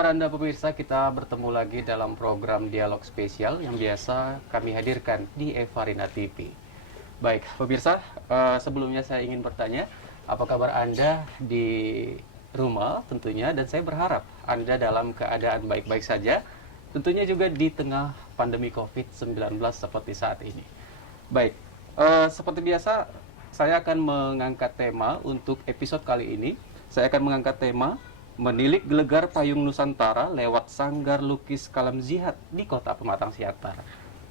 kabar Anda pemirsa? Kita bertemu lagi dalam program Dialog Spesial yang biasa kami hadirkan di Evarina TV. Baik, pemirsa, sebelumnya saya ingin bertanya, apa kabar Anda di rumah tentunya, dan saya berharap Anda dalam keadaan baik-baik saja, tentunya juga di tengah pandemi COVID-19 seperti saat ini. Baik, seperti biasa, saya akan mengangkat tema untuk episode kali ini. Saya akan mengangkat tema menilik gelegar payung Nusantara lewat Sanggar Lukis Kalam Jihad di Kota Pematang Siantar.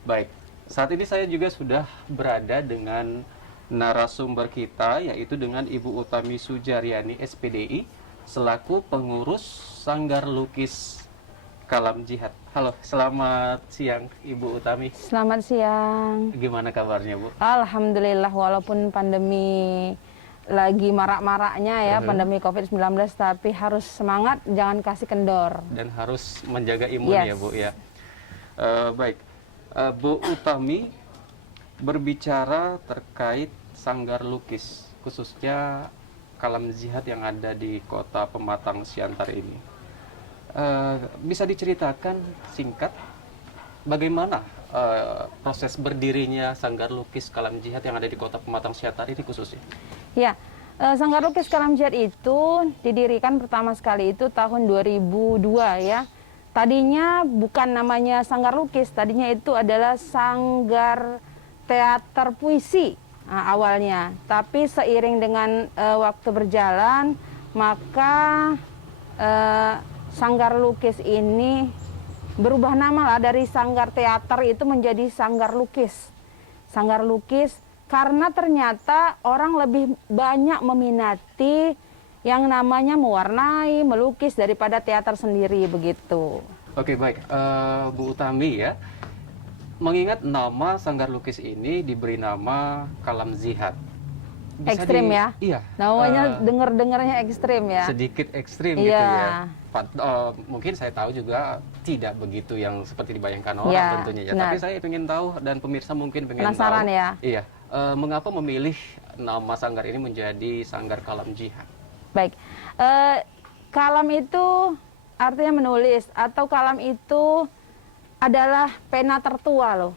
Baik, saat ini saya juga sudah berada dengan narasumber kita, yaitu dengan Ibu Utami Sujaryani, SPDI, selaku pengurus Sanggar Lukis Kalam Jihad. Halo, selamat siang Ibu Utami. Selamat siang. Gimana kabarnya, Bu? Alhamdulillah, walaupun pandemi lagi marak-maraknya ya, pandemi COVID-19, tapi harus semangat, jangan kasih kendor. Dan harus menjaga imun ya, Bu ya. Baik, Bu Utami, berbicara terkait Sanggar Lukis, khususnya Kalam Jihad yang ada di Kota Pematang Siantar ini. Bisa diceritakan singkat bagaimana proses berdirinya Sanggar Lukis Kalam Jihad yang ada di Kota Pematang Siantar ini khususnya? Ya, Sanggar Lukis Kalam Jihad itu didirikan pertama sekali itu tahun 2002 ya. Tadinya bukan namanya Sanggar Lukis, tadinya itu adalah Sanggar Teater Puisi awalnya. Tapi seiring dengan waktu berjalan, maka Sanggar Lukis ini berubah nama lah, dari Sanggar Teater itu menjadi Sanggar Lukis. Sanggar Lukis karena ternyata orang lebih banyak meminati yang namanya mewarnai, melukis daripada teater sendiri begitu. Oke, baik, Bu Utami ya. Mengingat nama Sanggar Lukis ini diberi nama Kalam Jihad. Ekstrim ya? Iya. Namanya dengar-dengarnya ekstrim ya? Sedikit ekstrim gitu ya. Mungkin saya tahu juga tidak begitu yang seperti dibayangkan orang tentunya ya. Tapi saya ingin tahu, dan pemirsa mungkin ingin penasaran tahu. Ya? Iya. Mengapa memilih nama Sanggar ini menjadi Sanggar Kalam Jihad? Baik. Kalam itu artinya menulis, atau kalam itu adalah pena tertua loh.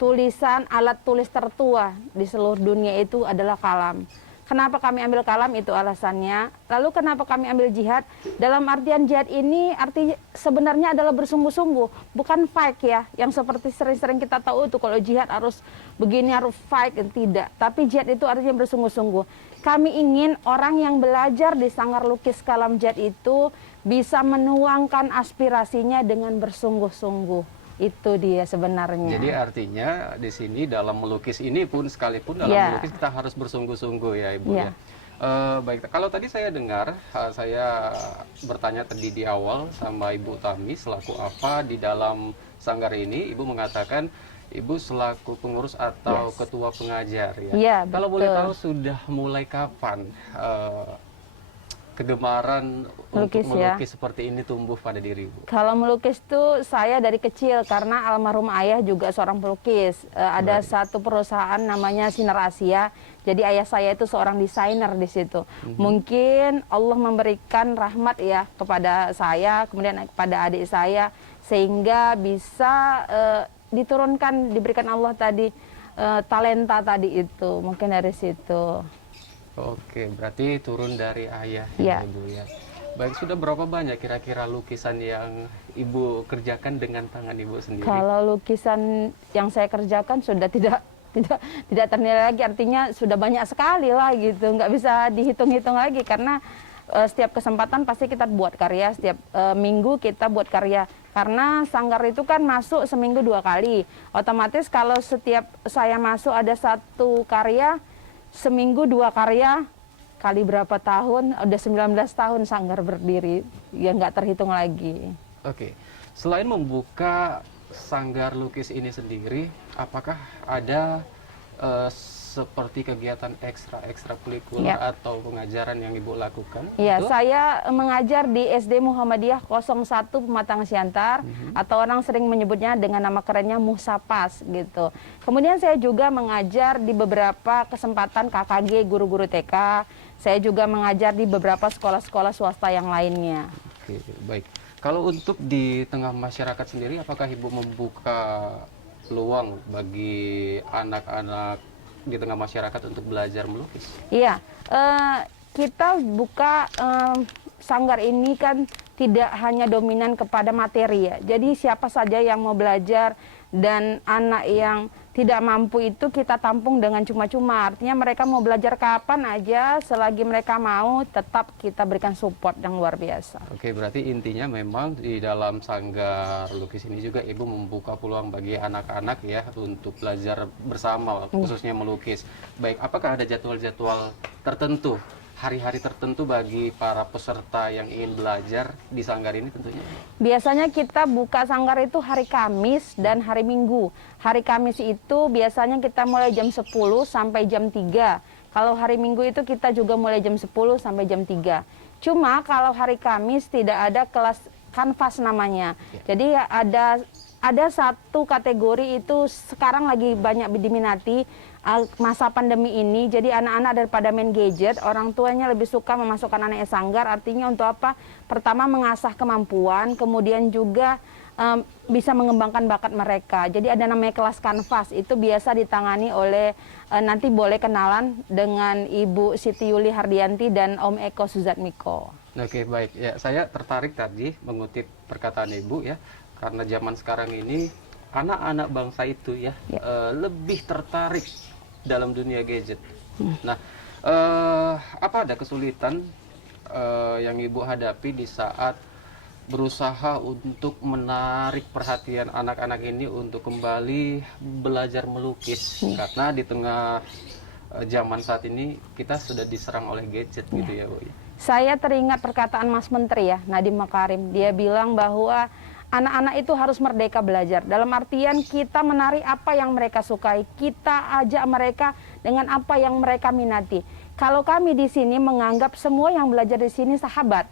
Tulisan, alat tulis tertua di seluruh dunia itu adalah kalam. Kenapa kami ambil kalam, itu alasannya. Lalu kenapa kami ambil jihad? Dalam artian jihad ini arti sebenarnya adalah bersungguh-sungguh, bukan fake ya. Yang seperti sering-sering kita tahu itu kalau jihad harus begini, harus fake, tidak. Tapi jihad itu artinya bersungguh-sungguh. Kami ingin orang yang belajar di Sanggar Lukis Kalam Jihad itu bisa menuangkan aspirasinya dengan bersungguh-sungguh. Itu dia sebenarnya. Jadi artinya di sini dalam melukis ini pun, sekalipun dalam melukis kita harus bersungguh-sungguh ya, Ibu ya. Baik, kalau tadi saya dengar, saya bertanya tadi di awal sama Ibu Utami selaku apa di dalam sanggar ini, Ibu mengatakan Ibu selaku pengurus atau ketua pengajar ya. Kalau boleh tahu, sudah mulai kapan kegemaran untuk melukis seperti ini tumbuh pada diri Ibu? Kalau melukis tuh saya dari kecil, karena almarhum ayah juga seorang pelukis. Ada satu perusahaan namanya Sinar Asia. Jadi ayah saya itu seorang desainer di situ. Mungkin Allah memberikan rahmat ya kepada saya, kemudian kepada adik saya, sehingga bisa diturunkan, diberikan Allah tadi talenta tadi itu. Mungkin dari situ. Oke, berarti turun dari ayah ya, Ibu ya. Baik, sudah berapa banyak kira-kira lukisan yang Ibu kerjakan dengan tangan Ibu sendiri? Kalau lukisan yang saya kerjakan sudah tidak ternilai lagi, artinya sudah banyak sekali lah gitu, nggak bisa dihitung-hitung lagi, karena setiap kesempatan pasti kita buat karya, setiap minggu kita buat karya. Karena sanggar itu kan masuk seminggu 2 kali, otomatis kalau setiap saya masuk ada 1 karya, seminggu 2 karya, kali berapa tahun, udah 19 tahun sanggar berdiri, ya nggak terhitung lagi. Oke, selain membuka Sanggar Lukis ini sendiri, apakah ada seperti kegiatan ekstrakurikuler atau pengajaran yang Ibu lakukan? Iya, saya mengajar di SD Muhammadiyah 01 Pematang Siantar, atau orang sering menyebutnya dengan nama kerennya Musapas gitu. Kemudian saya juga mengajar di beberapa kesempatan KKG, guru-guru TK. Saya juga mengajar di beberapa sekolah-sekolah swasta yang lainnya. Oke, baik. Kalau untuk di tengah masyarakat sendiri, apakah Ibu membuka peluang bagi anak-anak di tengah masyarakat untuk belajar melukis? Iya, kita buka sanggar ini kan tidak hanya dominan kepada materi ya. Jadi siapa saja yang mau belajar dan anak yang tidak mampu itu kita tampung dengan cuma-cuma. Artinya mereka mau belajar kapan aja, selagi mereka mau tetap kita berikan support yang luar biasa. Oke, berarti intinya memang di dalam sanggar lukis ini juga Ibu membuka peluang bagi anak-anak ya untuk belajar bersama, khususnya melukis. Baik, apakah ada jadwal-jadwal tertentu, hari-hari tertentu bagi para peserta yang ingin belajar di sanggar ini tentunya? Biasanya kita buka sanggar itu hari Kamis dan hari Minggu. Hari Kamis itu biasanya kita mulai jam 10 sampai jam 3. Kalau hari Minggu itu kita juga mulai jam 10 sampai jam 3. Cuma kalau hari Kamis tidak ada kelas kanvas namanya. Jadi ada satu kategori itu sekarang lagi banyak diminati masa pandemi ini. Jadi anak-anak daripada main gadget, orang tuanya lebih suka memasukkan anaknya sanggar. Artinya untuk apa? Pertama mengasah kemampuan, kemudian juga bisa mengembangkan bakat mereka. Jadi ada namanya kelas kanvas, itu biasa ditangani oleh nanti boleh kenalan dengan Ibu Siti Yuli Hardianti dan Om Eko Suzatmiko. Oke, baik. Ya, saya tertarik tadi mengutip perkataan Ibu ya, karena zaman sekarang ini anak-anak bangsa itu ya, lebih tertarik dalam dunia gadget. Nah, apa ada kesulitan yang Ibu hadapi di saat berusaha untuk menarik perhatian anak-anak ini untuk kembali belajar melukis? Karena di tengah zaman saat ini kita sudah diserang oleh gadget gitu ya, Bu. Saya teringat perkataan Mas Menteri ya, Nadiem Makarim. Dia bilang bahwa anak-anak itu harus merdeka belajar. Dalam artian kita menari apa yang mereka sukai, kita ajak mereka dengan apa yang mereka minati. Kalau kami di sini menganggap semua yang belajar di sini sahabat.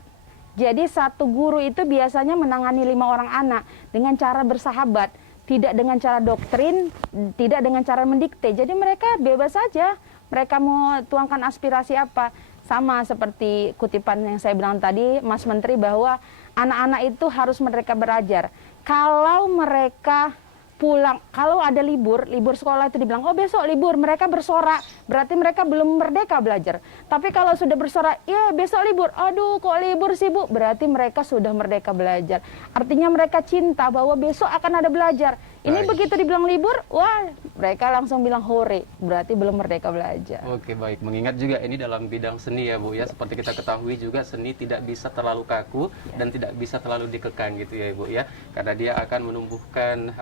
Jadi satu guru itu biasanya menangani 5 orang anak dengan cara bersahabat, tidak dengan cara doktrin, tidak dengan cara mendikte. Jadi mereka bebas saja, mereka mau tuangkan aspirasi apa. Sama seperti kutipan yang saya bilang tadi, Mas Menteri, bahwa anak-anak itu harus mereka belajar. Kalau mereka pulang, kalau ada libur sekolah itu dibilang, oh besok libur, mereka bersorak, berarti mereka belum merdeka belajar. Tapi kalau sudah bersorak, ya besok libur, aduh kok libur sih Bu, berarti mereka sudah merdeka belajar. Artinya mereka cinta bahwa besok akan ada belajar. Ini begitu dibilang libur, wah mereka langsung bilang hore, berarti belum merdeka belajar. Oke, baik. Mengingat juga ini dalam bidang seni ya Bu ya, seperti kita ketahui juga seni tidak bisa terlalu kaku dan tidak bisa terlalu dikekang gitu ya Bu ya, karena dia akan menumbuhkan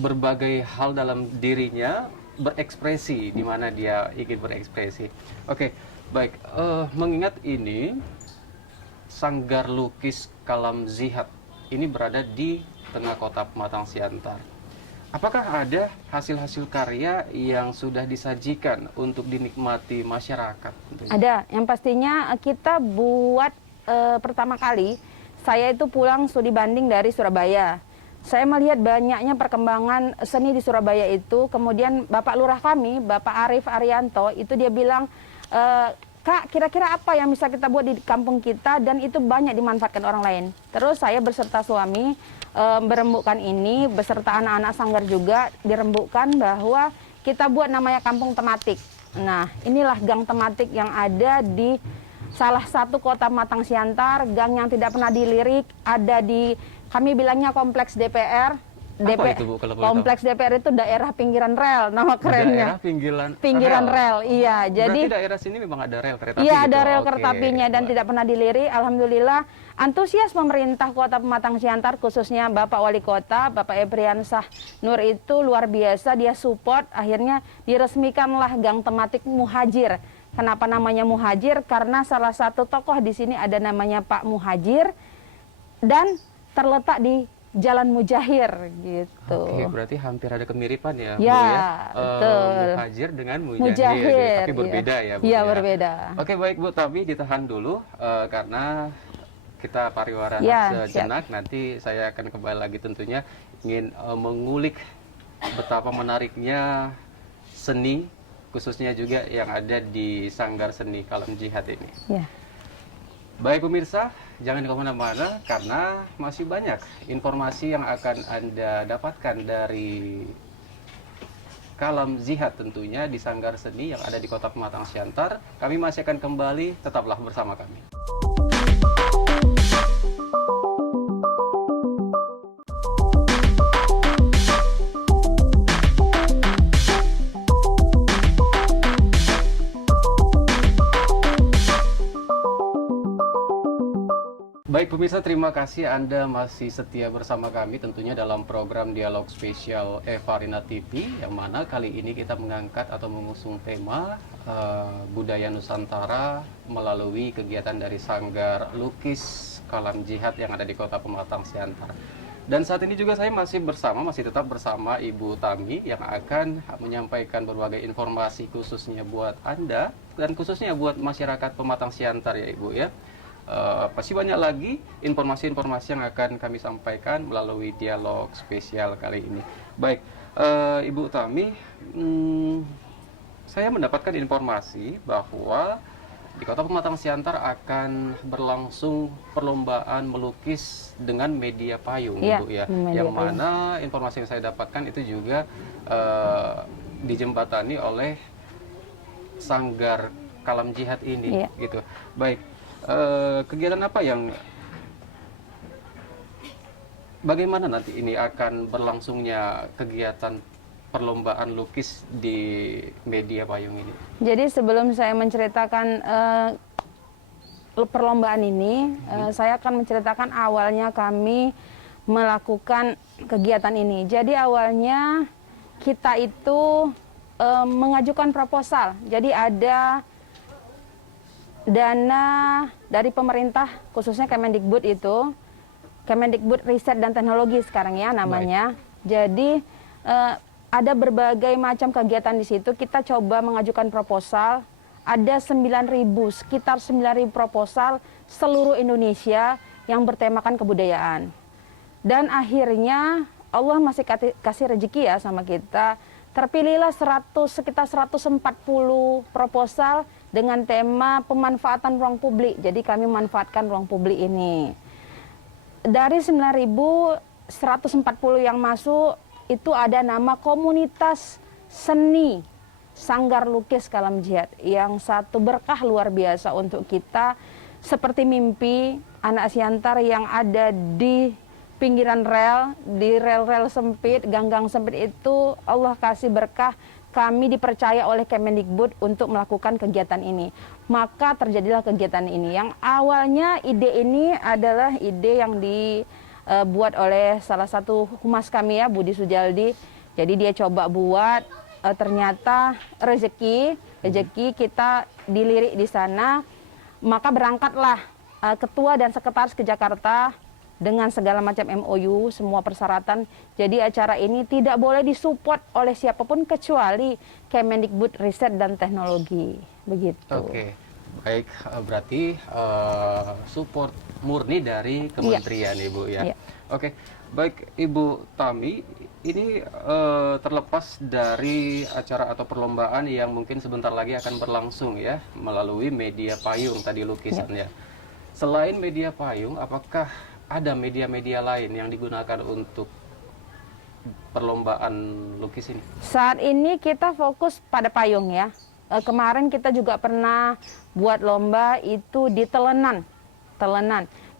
berbagai hal dalam dirinya, berekspresi di mana dia ingin berekspresi. Oke, baik. Mengingat ini Sanggar Lukis Kalam Zihad ini berada di tengah kota Pematang Siantar. Apakah ada hasil-hasil karya yang sudah disajikan untuk dinikmati masyarakat? Ada, yang pastinya kita buat pertama kali, saya itu pulang studi banding dari Surabaya. Saya melihat banyaknya perkembangan seni di Surabaya itu, kemudian Bapak Lurah kami, Bapak Arif Arianto, itu dia bilang, Kak, kira-kira apa yang bisa kita buat di kampung kita dan itu banyak dimanfaatkan orang lain. Terus saya beserta suami merembukkan ini, beserta anak-anak sanggar juga dirembukkan bahwa kita buat namanya kampung tematik. Nah, inilah gang tematik yang ada di salah satu kota Pematang Siantar, gang yang tidak pernah dilirik, ada di, kami bilangnya kompleks DPR. Apa itu, Bu, kalau boleh Kompleks DPR itu daerah pinggiran rel, nama kerennya. Daerah pinggiran rel, iya. Jadi berarti daerah sini memang ada rel kereta api. Iya, gitu? ada rel Oke, kereta apinya dan tidak pernah dilirik. Alhamdulillah, antusias pemerintah Kota Pematang Siantar, khususnya Bapak Wali Kota, Bapak Ebriansah Nur itu luar biasa. Dia support, akhirnya diresmikanlah gang tematik Muhajir. Kenapa namanya Muhajir? Karena salah satu tokoh di sini ada namanya Pak Muhajir dan terletak di Jalan Mujahir gitu. Oke, berarti hampir ada kemiripan ya, Bu Ya, ya. betul. Muhajir dengan Mujahir, Mujahir, tapi berbeda ya, Bu. Iya, ya? berbeda. Oke, baik Bu, tapi ditahan dulu karena kita pariwara Ya, sejenak. Nanti saya akan kembali lagi tentunya ingin mengulik betapa menariknya seni, khususnya juga yang ada di Sanggar Seni Kalam Zihad ini. Ya. Baik pemirsa, jangan kemana-mana karena masih banyak informasi yang akan Anda dapatkan dari Kalam Jihad tentunya di Sanggar Seni yang ada di Kota Pematang Siantar. Kami masih akan kembali, tetaplah bersama kami. Baik pemirsa, terima kasih Anda masih setia bersama kami tentunya dalam program Dialog Spesial Evarina TV, yang mana kali ini kita mengangkat atau mengusung tema budaya Nusantara melalui kegiatan dari Sanggar Lukis Kalam Jihad yang ada di Kota Pematang Siantar. Dan saat ini juga saya masih tetap bersama Ibu Tami yang akan menyampaikan berbagai informasi khususnya buat Anda dan khususnya buat masyarakat Pematang Siantar ya Ibu ya. Pasti banyak lagi informasi-informasi yang akan kami sampaikan melalui dialog spesial kali ini. Baik, Ibu Tami, saya mendapatkan informasi bahwa di Kota Pematang Siantar akan berlangsung perlombaan melukis dengan media payung, Ya, Ibu ya. media Yang payung. mana informasi yang saya dapatkan itu juga dijembatani oleh Sanggar Kalam Jihad ini, Ya. gitu. Baik. Kegiatan apa yang bagaimana nanti ini akan berlangsungnya kegiatan perlombaan lukis di media payung ini? Jadi sebelum saya menceritakan perlombaan ini, saya akan menceritakan awalnya kami melakukan kegiatan ini. Jadi awalnya kita itu mengajukan proposal. Jadi ada dana dari pemerintah, khususnya Kemendikbud itu, Kemendikbud Riset dan Teknologi sekarang ya namanya. Jadi ada berbagai macam kegiatan di situ. Kita coba mengajukan proposal. Ada 9.000, sekitar 9.000 proposal seluruh Indonesia yang bertemakan kebudayaan. Dan akhirnya Allah masih kasih rezeki ya sama kita. Terpilihlah sekitar 140 proposal dengan tema pemanfaatan ruang publik. Jadi kami memanfaatkan ruang publik ini. Dari 9.140 yang masuk, itu ada nama komunitas seni Sanggar Lukis Kalam Jihad. Yang satu berkah luar biasa untuk kita. Seperti mimpi anak Siantar yang ada di pinggiran rel, di rel-rel sempit, gang-gang sempit itu Allah kasih berkah. Kami dipercaya oleh Kemendikbud untuk melakukan kegiatan ini. Maka terjadilah kegiatan ini. Yang awalnya ide ini adalah ide yang dibuat oleh salah satu humas kami ya, Budi Sujaldi. Jadi dia coba buat, ternyata rezeki kita dilirik di sana. Maka berangkatlah ketua dan sekretaris ke Jakarta dengan segala macam MOU, semua persyaratan. Jadi acara ini tidak boleh disupport oleh siapapun kecuali Kemendikbud Riset dan Teknologi. Begitu. Oke, baik, berarti support murni dari kementerian Ibu ya. Iya. Oke, baik Ibu Tami, ini terlepas dari acara atau perlombaan yang mungkin sebentar lagi akan berlangsung ya melalui media payung tadi lukisannya. Selain media payung, apakah ada media-media lain yang digunakan untuk perlombaan lukis ini? Saat ini kita fokus pada payung ya. Kemarin kita juga pernah buat lomba itu di telenan.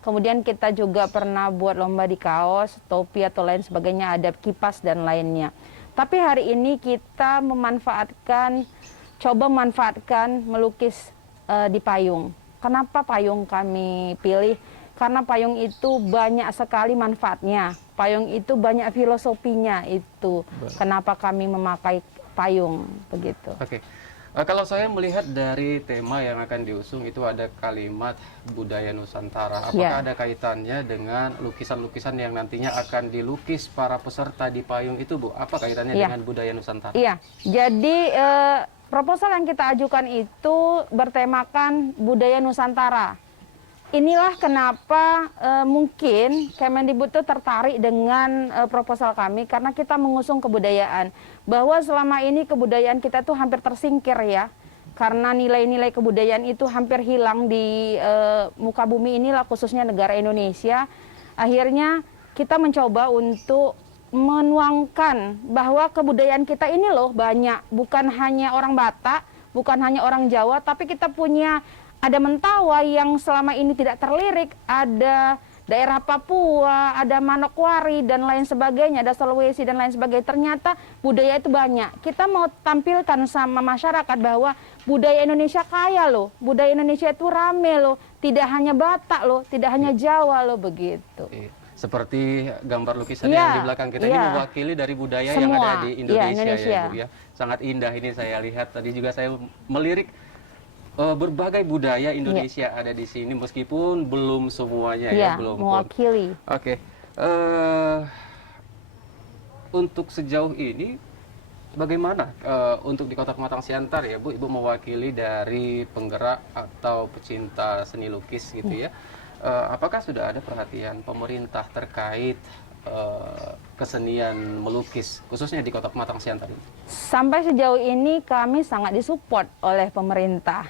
Kemudian kita juga pernah buat lomba di kaos, topi atau lain sebagainya, ada kipas dan lainnya. Tapi hari ini kita coba memanfaatkan melukis di payung. Kenapa payung kami pilih? Karena payung itu banyak sekali manfaatnya. Payung itu banyak filosofinya itu. Kenapa kami memakai payung begitu. Oke. Kalau saya melihat dari tema yang akan diusung itu ada kalimat budaya Nusantara. Apakah ada kaitannya dengan lukisan-lukisan yang nantinya akan dilukis para peserta di payung itu, Bu? Apa kaitannya dengan budaya Nusantara? Iya. Jadi proposal yang kita ajukan itu bertemakan budaya Nusantara. Inilah kenapa mungkin Kemendikbud itu tertarik dengan proposal kami, karena kita mengusung kebudayaan. Bahwa selama ini kebudayaan kita tuh hampir tersingkir ya. karena nilai-nilai kebudayaan itu hampir hilang di muka bumi inilah, khususnya negara Indonesia. Akhirnya kita mencoba untuk menuangkan bahwa kebudayaan kita ini loh banyak, bukan hanya orang Batak, bukan hanya orang Jawa, tapi kita punya, ada Mentawai yang selama ini tidak terlirik, ada daerah Papua, ada Manokwari dan lain sebagainya, ada Sulawesi dan lain sebagainya. Ternyata budaya itu banyak. Kita mau tampilkan sama masyarakat bahwa budaya Indonesia kaya loh, budaya Indonesia itu rame loh, tidak hanya Batak loh, tidak hanya Jawa loh, begitu. Seperti gambar lukisan yang di belakang kita ini mewakili dari budaya yang ada di Indonesia, ya Ibu ya. Sangat indah ini saya lihat. Tadi juga saya melirik berbagai budaya Indonesia ada di sini, meskipun belum semuanya ya, belum mewakili. Oke. Untuk sejauh ini bagaimana untuk di Kota Pematang Siantar ya Bu, Ibu mewakili dari penggerak atau pecinta seni lukis gitu ya. Apakah sudah ada perhatian pemerintah terkait kesenian melukis khususnya di Kota Pematang Siantar ini? Sampai sejauh ini kami sangat disupport oleh pemerintah.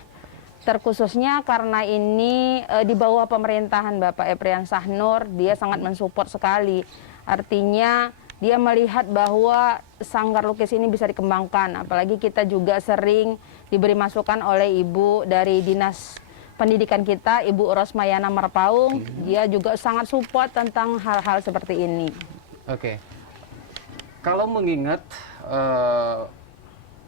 Terkhususnya karena ini di bawah pemerintahan Bapak Eprian Sahnur, dia sangat mensupport sekali. Artinya dia melihat bahwa sanggar lukis ini bisa dikembangkan. Apalagi kita juga sering diberi masukan oleh Ibu dari Dinas Pendidikan kita, Ibu Rosmayana Marpaung. Dia juga sangat support tentang hal-hal seperti ini. Oke. Kalau mengingat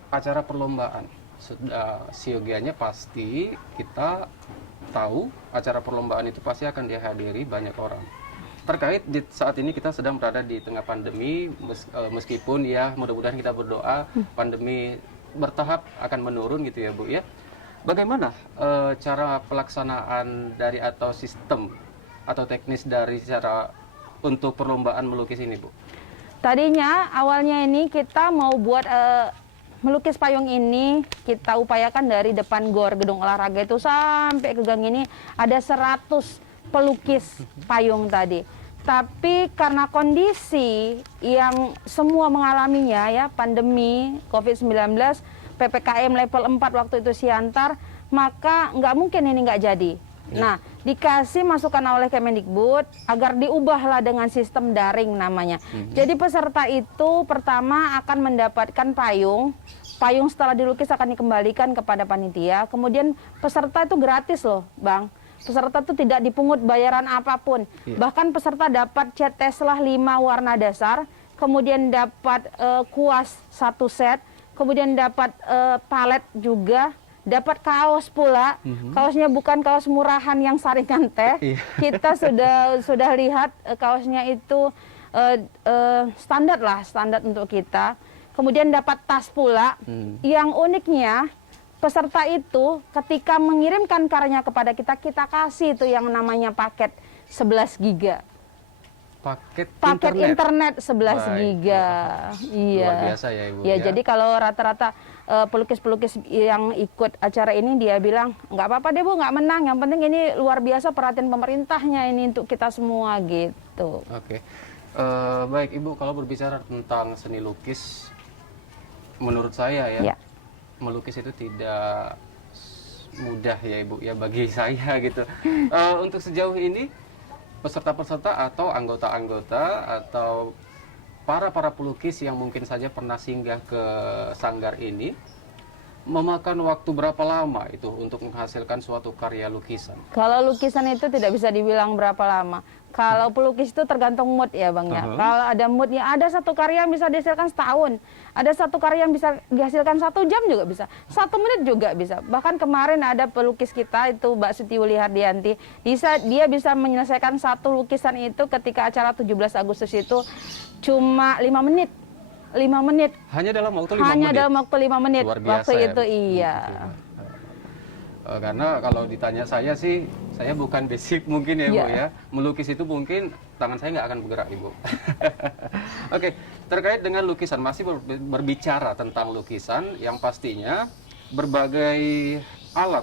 acara perlombaan, sudah siogianya pasti kita tahu acara perlombaan itu pasti akan dihadiri banyak orang. Terkait di saat ini kita sedang berada di tengah pandemi, meskipun ya mudah-mudahan kita berdoa pandemi bertahap akan menurun gitu ya Bu ya. Bagaimana cara pelaksanaan dari atau sistem atau teknis dari cara untuk perlombaan melukis ini Bu? Tadinya awalnya ini kita mau buat melukis payung ini, kita upayakan dari depan GOR gedung olahraga itu sampai ke gang ini ada 100 pelukis payung tadi. Tapi karena kondisi yang semua mengalaminya ya, pandemi COVID-19, PPKM level 4 waktu itu Siantar, maka nggak mungkin ini nggak jadi. Nah, dikasih masukan oleh Kemendikbud agar diubahlah dengan sistem daring namanya. Jadi peserta itu pertama akan mendapatkan payung. Payung setelah dilukis akan dikembalikan kepada panitia. Kemudian peserta itu gratis loh, Bang. Peserta itu tidak dipungut bayaran apapun. Bahkan peserta dapat cat Tesla 5 warna dasar, kemudian dapat kuas 1 set, kemudian dapat palet juga, dapat kaos pula. Kaosnya bukan kaos murahan yang saringan teh. Kita sudah lihat kaosnya itu standar lah, standar untuk kita. Kemudian dapat tas pula. Yang uniknya peserta itu ketika mengirimkan karyanya kepada kita, kita kasih itu yang namanya paket 11 giga. Paket internet 11 giga. Iya. Luar biasa ya Ibu. Ya, jadi kalau rata-rata pelukis-pelukis yang ikut acara ini dia bilang, nggak apa-apa deh Bu, nggak menang. Yang penting ini luar biasa perhatian pemerintahnya ini untuk kita semua gitu. Oke. Baik Ibu, kalau berbicara tentang seni lukis, menurut saya ya, melukis itu tidak mudah ya Ibu ya bagi saya gitu. Untuk sejauh ini peserta-peserta atau anggota-anggota atau para pelukis yang mungkin saja pernah singgah ke sanggar ini memakan waktu berapa lama itu untuk menghasilkan suatu karya lukisan? Kalau lukisan itu tidak bisa dibilang berapa lama. Kalau pelukis itu tergantung mood ya Bang ya. Kalau ada moodnya, ada satu karya yang bisa dihasilkan setahun. Ada satu karya yang bisa dihasilkan 1 jam juga bisa. 1 menit juga bisa. Bahkan kemarin ada pelukis kita itu Mbak Siti Uli Hardianti. Dia bisa menyelesaikan satu lukisan itu ketika acara 17 Agustus itu cuma 5 menit. 5 menit. Hanya dalam waktu 5 menit? Hanya dalam waktu 5 menit. Luar biasa waktu ya, itu iya. Karena kalau ditanya saya sih, saya bukan basic mungkin ya Bu ya. Melukis itu mungkin tangan saya nggak akan bergerak Ibu. Oke, terkait dengan lukisan, masih berbicara tentang lukisan, yang pastinya berbagai alat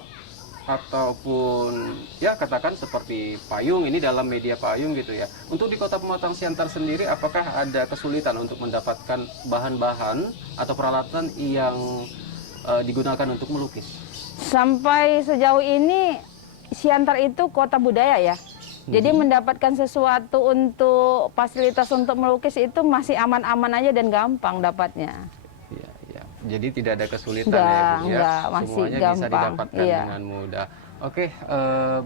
ataupun ya katakan seperti payung, ini dalam media payung gitu ya. Untuk di Kota Pematang Siantar sendiri, apakah ada kesulitan untuk mendapatkan bahan-bahan atau peralatan yang digunakan untuk melukis? Sampai sejauh ini Siantar itu kota budaya ya. Jadi mendapatkan sesuatu untuk fasilitas untuk melukis itu masih aman-aman aja dan gampang dapatnya. Ya, ya. Jadi tidak ada kesulitan Enggak, ya Bu ya. enggak, masih Semuanya bisa gampang. didapatkan Iya. dengan mudah. Oke,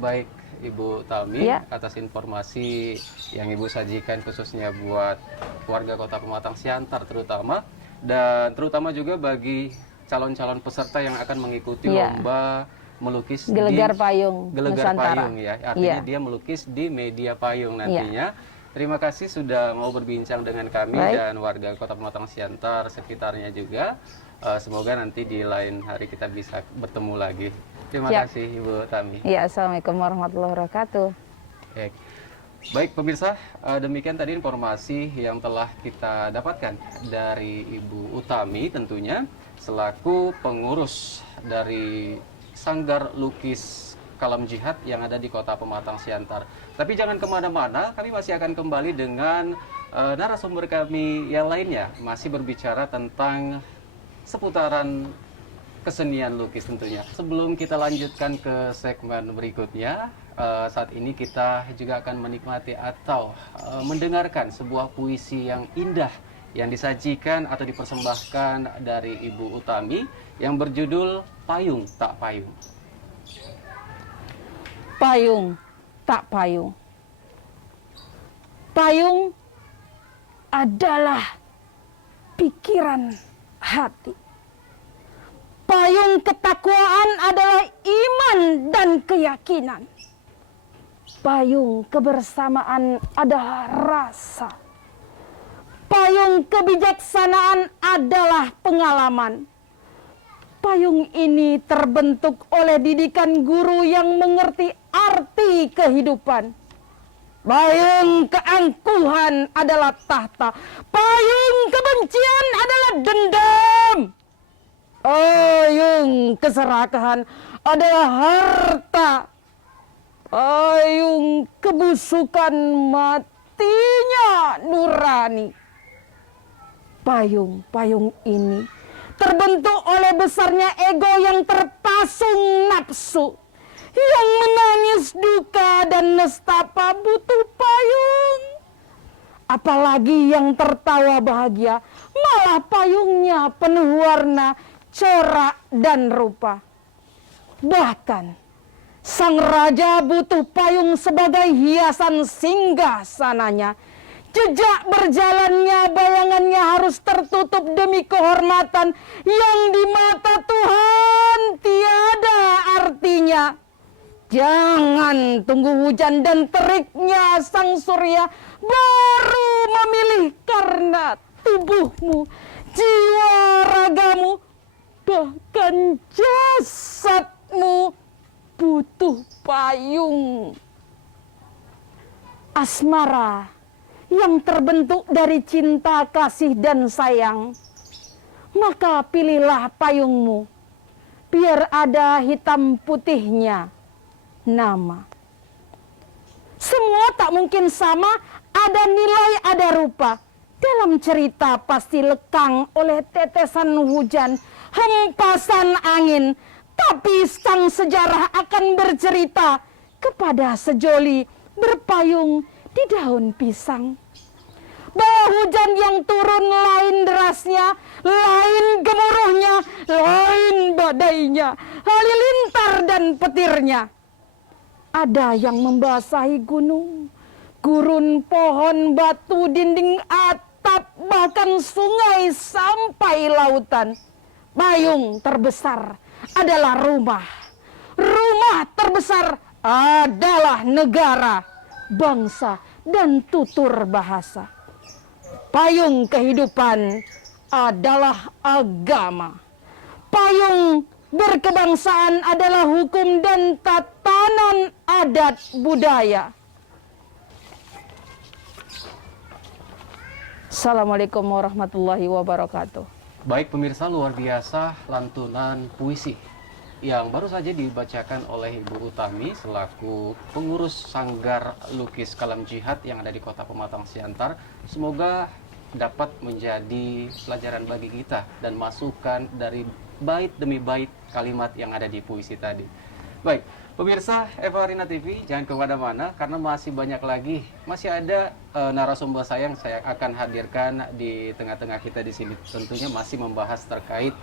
baik Ibu Tami Iya. atas informasi yang Ibu sajikan khususnya buat warga Kota Pematang Siantar terutama, dan terutama juga bagi calon-calon peserta yang akan mengikuti Iya. lomba melukis Gelegar Payung Gelegar Nusantara. Payung ya. Artinya Iya. dia melukis di media payung nantinya. Terima kasih sudah mau berbincang dengan kami Baik. dan warga Kota Pematang Siantar sekitarnya juga. Semoga nanti di lain hari kita bisa bertemu lagi. Terima Siap. kasih Ibu Tami. Iya, Assalamualaikum warahmatullahi wabarakatuh. Baik. Baik pemirsa, demikian tadi informasi yang telah kita dapatkan dari Ibu Utami tentunya selaku pengurus dari Sanggar Lukis Kalam Jihad yang ada di Kota Pematang Siantar. Tapi jangan kemana-mana, kami masih akan kembali dengan narasumber kami yang lainnya, masih berbicara tentang seputaran kesenian lukis tentunya. Sebelum kita lanjutkan ke segmen berikutnya, saat ini kita juga akan menikmati atau mendengarkan sebuah puisi yang indah yang disajikan atau dipersembahkan dari Ibu Utami yang berjudul Payung Tak Payung. Payung tak payung. Payung adalah pikiran hati. Payung ketakwaan adalah iman dan keyakinan. Payung kebersamaan adalah rasa. Payung kebijaksanaan adalah pengalaman. Payung ini terbentuk oleh didikan guru yang mengerti arti kehidupan. Payung keangkuhan adalah tahta. Payung kebencian adalah dendam. Payung keserakahan adalah harta. Payung kebusukan matinya nurani. Payung-payung ini terbentuk oleh besarnya ego yang terpasung nafsu, yang menangis duka dan nestapa butuh payung. Apalagi yang tertawa bahagia, malah payungnya penuh warna, corak dan rupa. Bahkan sang raja butuh payung sebagai hiasan singgah sananya. Jejak berjalannya bayangannya harus tertutup demi kehormatan yang di mata Tuhan tiada artinya. Jangan tunggu hujan dan teriknya sang surya baru memilih, karena tubuhmu, jiwa ragamu, bahkan jasadmu butuh payung. Asmara yang terbentuk dari cinta, kasih, dan sayang, maka pilihlah payungmu, biar ada hitam putihnya nama. Semua tak mungkin sama, ada nilai, ada rupa. Dalam cerita pasti lekang oleh tetesan hujan, hempasan angin, tapi sang sejarah akan bercerita kepada sejoli berpayung di daun pisang. Bahwa hujan yang turun lain derasnya, lain gemuruhnya, lain badainya, halilintar dan petirnya. Ada yang membasahi gunung, gurun, pohon, batu, dinding, atap, bahkan sungai sampai lautan. Payung terbesar adalah rumah. Rumah terbesar adalah negara, bangsa, dan tutur bahasa. Payung kehidupan adalah agama. Payung berkebangsaan adalah hukum dan tatanan adat budaya. Assalamualaikum warahmatullahi wabarakatuh. Baik pemirsa, luar biasa lantunan puisi yang baru saja dibacakan oleh Ibu Utami selaku pengurus Sanggar Lukis Kalam Jihad yang ada di Kota Pematang Siantar. Semoga dapat menjadi pelajaran bagi kita dan masukan dari bait demi bait kalimat yang ada di puisi tadi. Baik, pemirsa Eva Arina TV, jangan kemana-mana karena masih banyak lagi, masih ada narasumber yang saya akan hadirkan di tengah-tengah kita di sini. Tentunya masih membahas terkait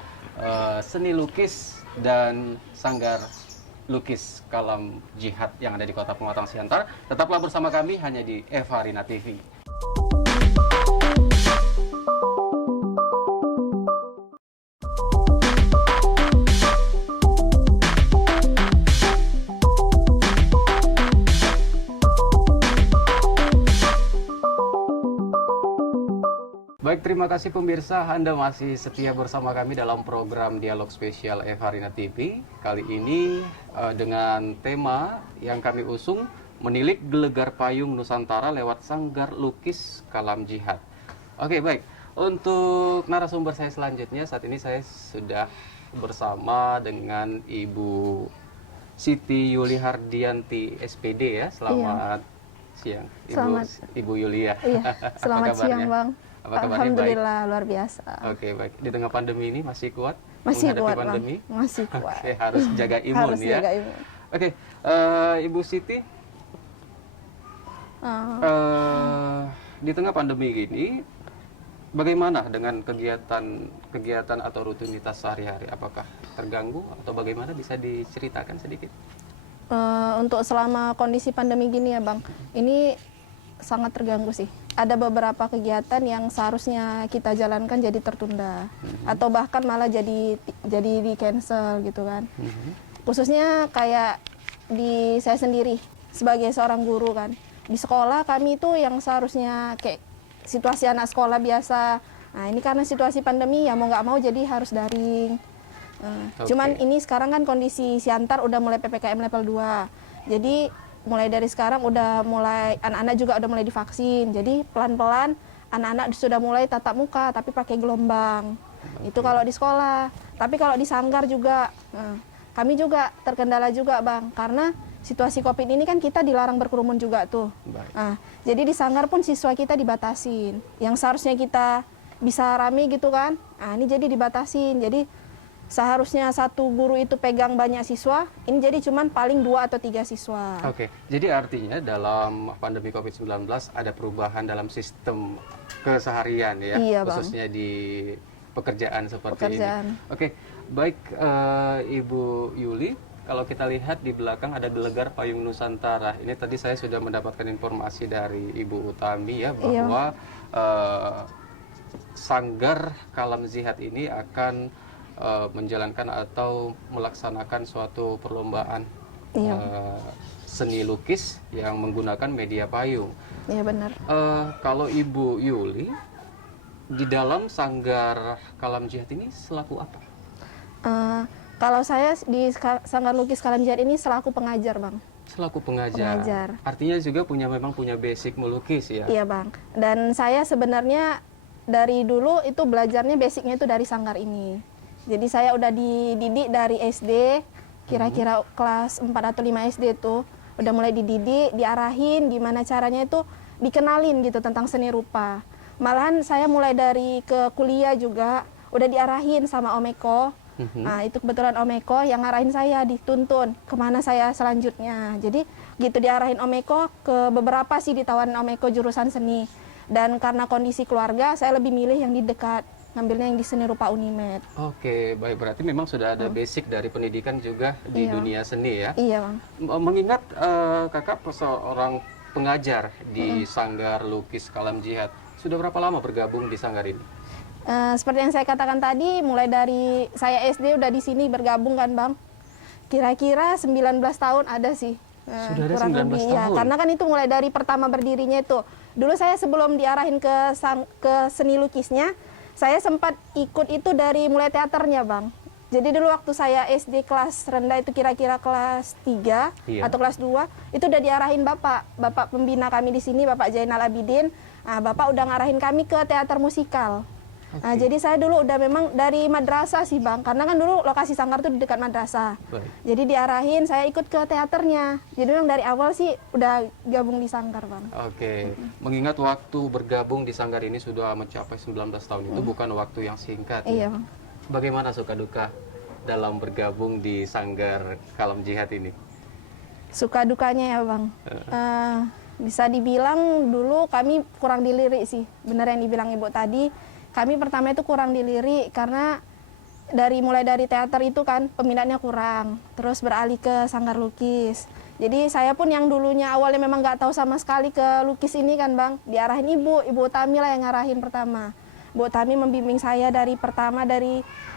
seni lukis dan sanggar lukis Kalam Jihad yang ada di Kota Pematang Siantar. Tetaplah bersama kami hanya di Eva Arina TV. Baik, terima kasih pemirsa, Anda masih setia bersama kami dalam program Dialog Spesial Eva Arina TV. Kali ini dengan tema yang kami usung, menilik gelegar payung Nusantara lewat sanggar lukis Kalam Jihad. Oke, baik. Untuk narasumber saya selanjutnya, saat ini saya sudah bersama dengan Ibu Siti Yuli Hardianti SPD ya. Selamat siang, Ibu Yulia. Iya, selamat siang Bang. Apa kabarnya? Alhamdulillah baik? Luar biasa. Oke, baik. Di tengah pandemi ini masih kuat? Masih menghadapi kuat pandemi? Bang. Masih kuat. Oke, harus jaga imun Harus ya. jaga imun. Oke, Ibu Siti, di tengah pandemi ini, bagaimana dengan kegiatan atau rutinitas sehari-hari? Apakah terganggu atau bagaimana? Bisa diceritakan sedikit? Untuk selama kondisi pandemi gini ya Bang, ini sangat terganggu sih. Ada beberapa kegiatan yang seharusnya kita jalankan jadi tertunda, atau bahkan malah jadi di cancel gitu kan. Khususnya kayak di saya sendiri sebagai seorang guru kan, di sekolah kami itu yang seharusnya kayak situasi anak sekolah biasa. Nah ini karena situasi pandemi ya mau nggak mau jadi harus daring. Cuman ini sekarang kan kondisi Siantar udah mulai PPKM level 2. Jadi mulai dari sekarang udah mulai anak-anak juga udah mulai divaksin. Jadi pelan-pelan anak-anak sudah mulai tatap muka tapi pakai gelombang. Itu kalau di sekolah. Tapi kalau di sanggar juga kami juga terkendala juga Bang, karena situasi Covid ini kan kita dilarang berkerumun juga tuh. Jadi di sanggar pun siswa kita dibatasin. Yang seharusnya kita bisa rame gitu kan. Nah, ini jadi dibatasin. Jadi seharusnya satu guru itu pegang banyak siswa, ini jadi cuman paling 2 atau 3 siswa. Oke, jadi artinya dalam pandemi COVID-19 ada perubahan dalam sistem keseharian ya, Iya, khususnya di pekerjaan seperti ini. Oke, baik Ibu Yuli, kalau kita lihat di belakang ada gelegar payung Nusantara. Ini tadi saya sudah mendapatkan informasi dari Ibu Utami ya, bahwa sanggar Kalam Jihad ini akan menjalankan atau melaksanakan suatu perlombaan seni lukis yang menggunakan media payung. Iya benar. Kalau Ibu Yuli di dalam sanggar Kalam Jihad ini selaku apa? Kalau saya di sanggar lukis Kalam Jihad ini selaku pengajar Bang. Selaku pengajar. Artinya juga memang punya basic melukis ya? Iya Bang. Dan saya sebenarnya dari dulu itu belajarnya basicnya itu dari sanggar ini. Jadi saya udah dididik dari SD, kira-kira kelas 4 atau 5 SD tuh. Udah mulai dididik, diarahin gimana caranya itu dikenalin gitu tentang seni rupa. Malahan saya mulai dari ke kuliah juga, udah diarahin sama Om Eko. Nah itu kebetulan Om Eko yang ngarahin saya, dituntun kemana saya selanjutnya. Jadi gitu diarahin Om Eko ke beberapa sih ditawarin Om Eko jurusan seni. Dan karena kondisi keluarga, saya lebih milih yang di dekat. Ngambilnya yang di seni rupa Unimed. Oke, baik, berarti memang sudah ada basic dari pendidikan juga di dunia seni ya? Iya Bang. Mengingat kakak seorang pengajar di sanggar lukis Kalam Jihad, sudah berapa lama bergabung di sanggar ini? Seperti yang saya katakan tadi, mulai dari saya SD udah di sini bergabung kan Bang. Kira-kira 19 tahun ada sih. Sudah ada kurang 19 lebih, tahun? Ya, karena kan itu mulai dari pertama berdirinya itu. Dulu saya sebelum diarahin ke seni lukisnya, saya sempat ikut itu dari mulai teaternya Bang. Jadi dulu waktu saya SD kelas rendah itu kira-kira kelas 3 atau kelas 2, itu udah diarahin Bapak pembina kami di sini, Bapak Jainal Abidin. Nah, Bapak udah ngarahin kami ke teater musikal. Nah, jadi saya dulu udah memang dari madrasah sih Bang, karena kan dulu lokasi sanggar tuh di dekat madrasah. Jadi diarahin, saya ikut ke teaternya. Jadi memang dari awal sih udah gabung di sanggar Bang. Oke, mengingat waktu bergabung di sanggar ini sudah mencapai 19 tahun, itu bukan waktu yang singkat. Iya Bang. Bagaimana suka duka dalam bergabung di Sanggar Kalam Jihad ini? Suka dukanya ya Bang. Bisa dibilang dulu kami kurang dilirik sih. Benar yang dibilang Ibu tadi. Kami pertama itu kurang dilirik karena mulai dari teater itu kan peminatnya kurang. Terus beralih ke sanggar lukis. Jadi saya pun yang dulunya awalnya memang nggak tahu sama sekali ke lukis ini kan Bang. Diarahin Ibu Tami lah yang ngarahin pertama. Bu Tami membimbing saya dari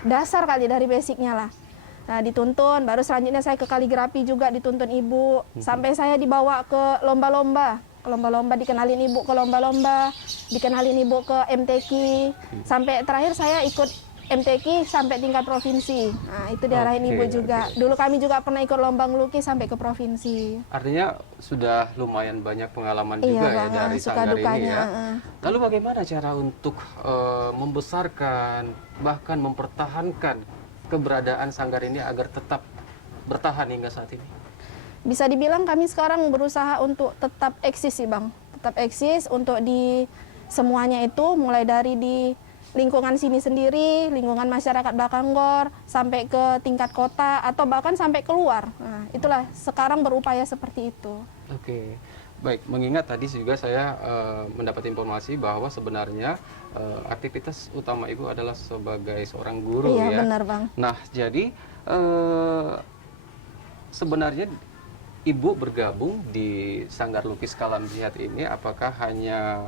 dasar kali, dari basicnya lah. Nah, dituntun, baru selanjutnya saya ke kaligrafi juga dituntun Ibu. Sampai saya dibawa ke lomba-lomba. Dikenalin Ibu ke lomba-lomba, dikenalin Ibu ke MTQ. Sampai terakhir saya ikut MTQ sampai tingkat provinsi. Nah, itu diarahin Ibu juga. Dulu kami juga pernah ikut lomba ngelukis sampai ke provinsi. Artinya sudah lumayan banyak pengalaman Iya, juga ya Bang, dari suka sanggar ini dukanya, ya. Lalu bagaimana cara untuk membesarkan, bahkan mempertahankan keberadaan sanggar ini agar tetap bertahan hingga saat ini? Bisa dibilang kami sekarang berusaha untuk tetap eksis sih Bang. Tetap eksis untuk di semuanya itu, mulai dari di lingkungan sini sendiri, lingkungan masyarakat Bakanggor, sampai ke tingkat kota, atau bahkan sampai keluar. Nah, itulah sekarang berupaya seperti itu. Oke, baik. Mengingat tadi juga saya mendapat informasi bahwa sebenarnya aktivitas utama Ibu adalah sebagai seorang guru Iya, ya. benar Bang. Nah, jadi sebenarnya Ibu bergabung di Sanggar Lukis Kalam Jihad ini apakah hanya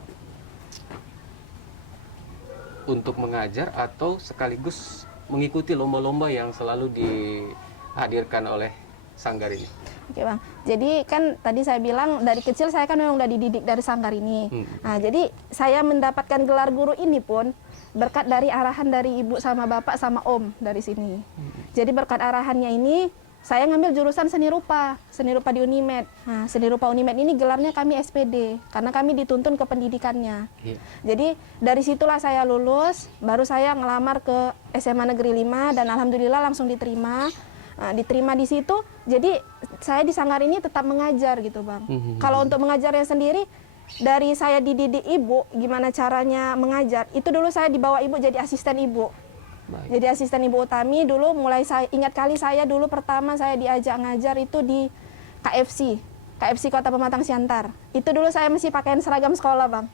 untuk mengajar atau sekaligus mengikuti lomba-lomba yang selalu dihadirkan oleh sanggar ini? Oke Bang, jadi kan tadi saya bilang dari kecil saya kan memang udah dididik dari sanggar ini. Nah, jadi saya mendapatkan gelar guru ini pun berkat dari arahan dari Ibu sama Bapak sama Om dari sini. Jadi berkat arahannya ini, saya ngambil jurusan seni rupa di Unimed. Nah, seni rupa Unimed ini gelarnya kami SPD, karena kami dituntun ke pendidikannya. Jadi dari situlah saya lulus, baru saya ngelamar ke SMA Negeri 5 dan alhamdulillah langsung diterima. Nah, diterima di situ, jadi saya di sanggar ini tetap mengajar gitu Bang. Kalau untuk mengajarnya sendiri, dari saya dididik Ibu, gimana caranya mengajar, itu dulu saya dibawa Ibu jadi asisten Ibu. Baik. Jadi asisten Ibu Utami dulu mulai saya ingat kali saya dulu pertama saya diajak ngajar itu di KFC Kota Pematang Siantar. Itu dulu saya masih pakaian seragam sekolah Bang,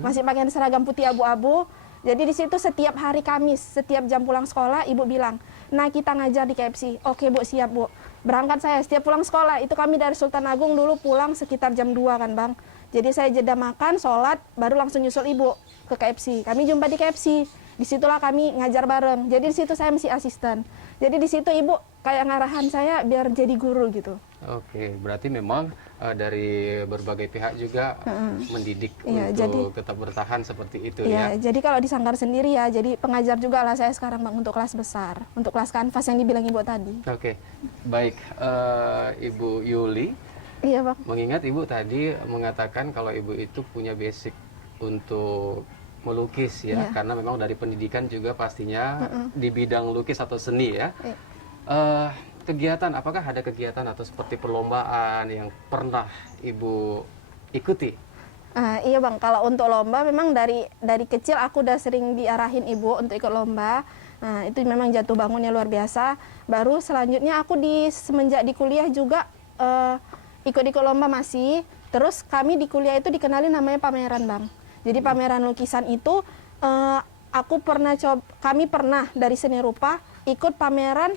masih pakaian seragam putih abu-abu. Jadi di situ setiap hari Kamis, setiap jam pulang sekolah Ibu bilang, nah kita ngajar di KFC. Oke Bu, siap Bu. Berangkat saya setiap pulang sekolah, itu kami dari Sultan Agung dulu pulang sekitar jam 2 kan Bang. Jadi saya jeda makan, sholat, baru langsung nyusul Ibu ke KFC. Kami jumpa di KFC. Disitulah kami ngajar bareng. Jadi di situ saya masih asisten. Jadi di situ Ibu kayak ngarahan saya biar jadi guru gitu. Oke, berarti memang dari berbagai pihak juga mendidik Iya, untuk tetap bertahan seperti itu Iya, ya. jadi kalau di sanggar sendiri ya, jadi pengajar juga lah saya sekarang Bang untuk kelas besar, untuk kelas kanvas yang dibilang Ibu tadi. Oke, baik. Ibu Yuli, Iya Bang. mengingat Ibu tadi mengatakan kalau Ibu itu punya basic untuk melukis ya, Iya. karena memang dari pendidikan juga pastinya di bidang lukis atau seni ya. Iya. Kegiatan, apakah ada kegiatan atau seperti perlombaan yang pernah Ibu ikuti? Iya Bang, kalau untuk lomba memang dari kecil aku udah sering diarahin Ibu untuk ikut lomba. Nah, itu memang jatuh bangunnya luar biasa. Baru selanjutnya aku semenjak di kuliah juga ikut-ikut lomba masih. Terus kami di kuliah itu dikenalin namanya pameran Bang. Jadi pameran lukisan itu kami pernah dari seni rupa ikut pameran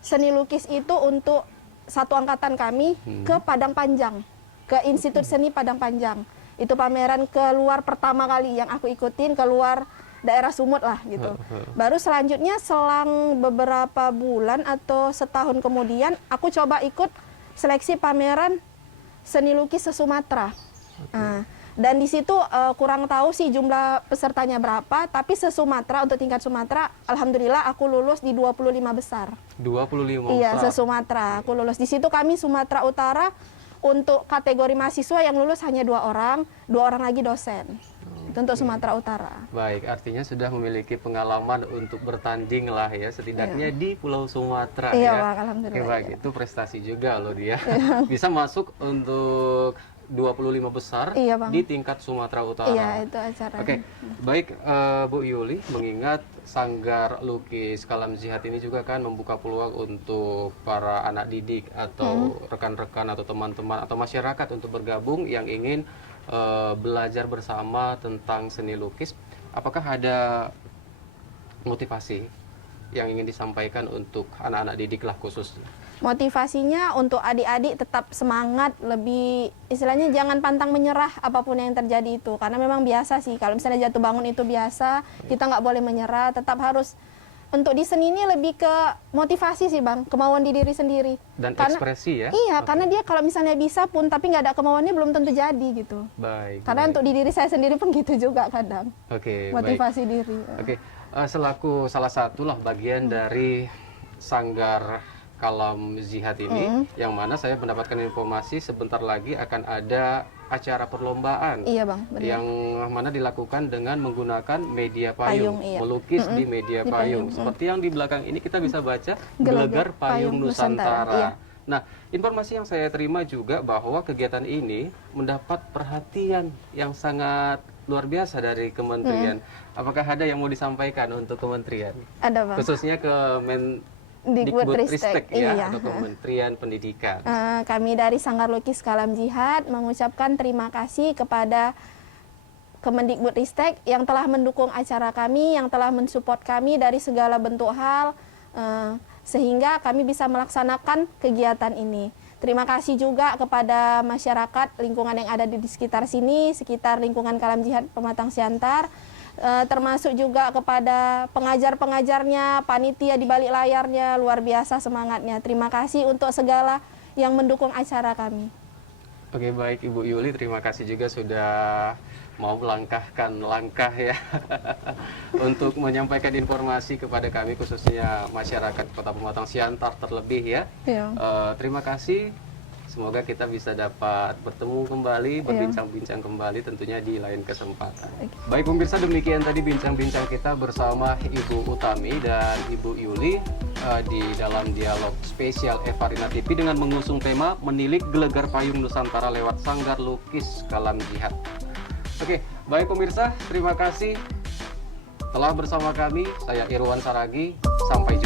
seni lukis itu untuk satu angkatan kami ke Padang Panjang, ke Institut Seni Padang Panjang. Itu pameran keluar pertama kali yang aku ikutin, keluar daerah Sumut lah gitu. Baru selanjutnya selang beberapa bulan atau setahun kemudian aku coba ikut seleksi pameran seni lukis se-Sumatera. Dan di situ kurang tahu sih jumlah pesertanya berapa, tapi se-Sumatera untuk tingkat Sumatera, alhamdulillah aku lulus di 25 besar. 25 Iya, besar. se-Sumatera aku lulus. Di situ kami Sumatera Utara untuk kategori mahasiswa yang lulus hanya 2 orang lagi dosen. Itu untuk Sumatera Utara. Baik, artinya sudah memiliki pengalaman untuk bertanding lah ya, setidaknya di Pulau Sumatera Iya, ya. Bang, alhamdulillah, Oke, baik, iya. itu prestasi juga loh dia. Bisa masuk untuk 25 besar Iya, Bang. di tingkat Sumatera Utara. Iya, itu acaranya. Oke, baik Bu Yuli, mengingat Sanggar Lukis Kalam Jihad ini juga kan membuka peluang untuk para anak didik atau rekan-rekan atau teman-teman atau masyarakat untuk bergabung yang ingin belajar bersama tentang seni lukis. Apakah ada motivasi yang ingin disampaikan untuk anak-anak didik lah khususnya? Motivasinya untuk adik-adik tetap semangat, lebih istilahnya jangan pantang menyerah apapun yang terjadi itu, karena memang biasa sih kalau misalnya jatuh bangun itu biasa, kita nggak boleh menyerah, tetap harus untuk di seni ini lebih ke motivasi sih Bang, kemauan di diri sendiri. Dan Karena- ekspresi ya? Iya, karena dia kalau misalnya bisa pun tapi nggak ada kemauannya belum tentu jadi gitu. Baik. Karena baik. untuk di diri saya sendiri pun gitu juga kadang, Oke, baik. motivasi diri. Oke, selaku salah satulah bagian dari Sanggar Kalam Jihad ini, yang mana saya mendapatkan informasi sebentar lagi akan ada acara perlombaan Iya Bang, benar. yang mana dilakukan dengan menggunakan media payung, Payung, iya. melukis di media Di payung. payung, Seperti yang di belakang ini kita bisa baca Gelagar Gelagar Payung Payung Nusantara. Nusantara, iya. Nah, informasi yang saya terima juga bahwa kegiatan ini mendapat perhatian yang sangat luar biasa dari kementerian. Apakah ada yang mau disampaikan untuk kementerian? Ada Bang. Khususnya ke Dikbudristek, ya, iya. atau Kementerian Pendidikan. Kami dari Sanggar Lukis Kalam Jihad mengucapkan terima kasih kepada Kemendikbudristek yang telah mendukung acara kami, yang telah mensupport kami dari segala bentuk hal, sehingga kami bisa melaksanakan kegiatan ini. Terima kasih juga kepada masyarakat lingkungan yang ada di sekitar sini, sekitar lingkungan Kalam Jihad Pematang Siantar, termasuk juga kepada pengajar-pengajarnya, panitia di balik layarnya, luar biasa semangatnya. Terima kasih untuk segala yang mendukung acara kami. Oke, baik Ibu Yuli, terima kasih juga sudah mau melangkahkan langkah ya untuk menyampaikan informasi kepada kami khususnya masyarakat Kota Pematang Siantar terlebih ya. Iya. Terima kasih. Semoga kita bisa dapat bertemu kembali, berbincang-bincang kembali tentunya di lain kesempatan. Baik pemirsa, demikian tadi bincang-bincang kita bersama Ibu Utami dan Ibu Yuli di dalam dialog spesial Evarina TV dengan mengusung tema Menilik Gelagar Payung Nusantara lewat Sanggar Lukis Kalam Jihad. Oke, baik pemirsa, terima kasih telah bersama kami. Saya Irwan Saragi, sampai jumpa.